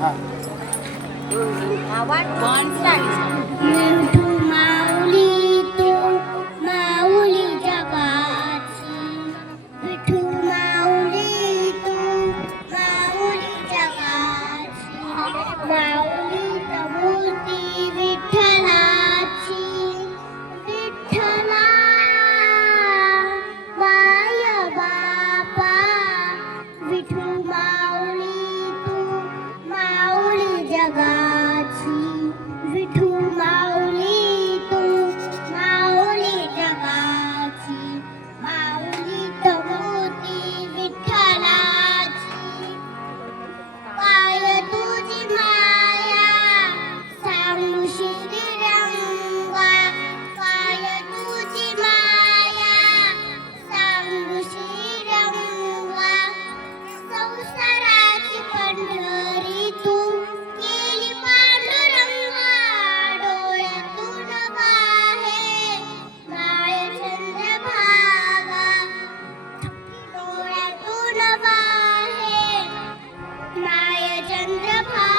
हा. One start. Vithu Mauli तू माऊली जगाची, विठू माऊली तू माऊली जगाची, माऊली प्रभूती विठ्ठलाची, विठ्ठला माय बापा, विठू माऊली तू माऊली जगाची, विठू माऊली तू माऊली जगाची, माऊली प्रभूती विठ्ठलाची, काय तुझी माया सांगू श्रीरंगा, काय तुझी माया सांगू श्रीरंगा, संसाराची पंढरी तू केली पांडुरंगा, डोळ्यातून वाहे माय चंद्रभागा, डोळ्यातून वाहे माय चंद्रभागा.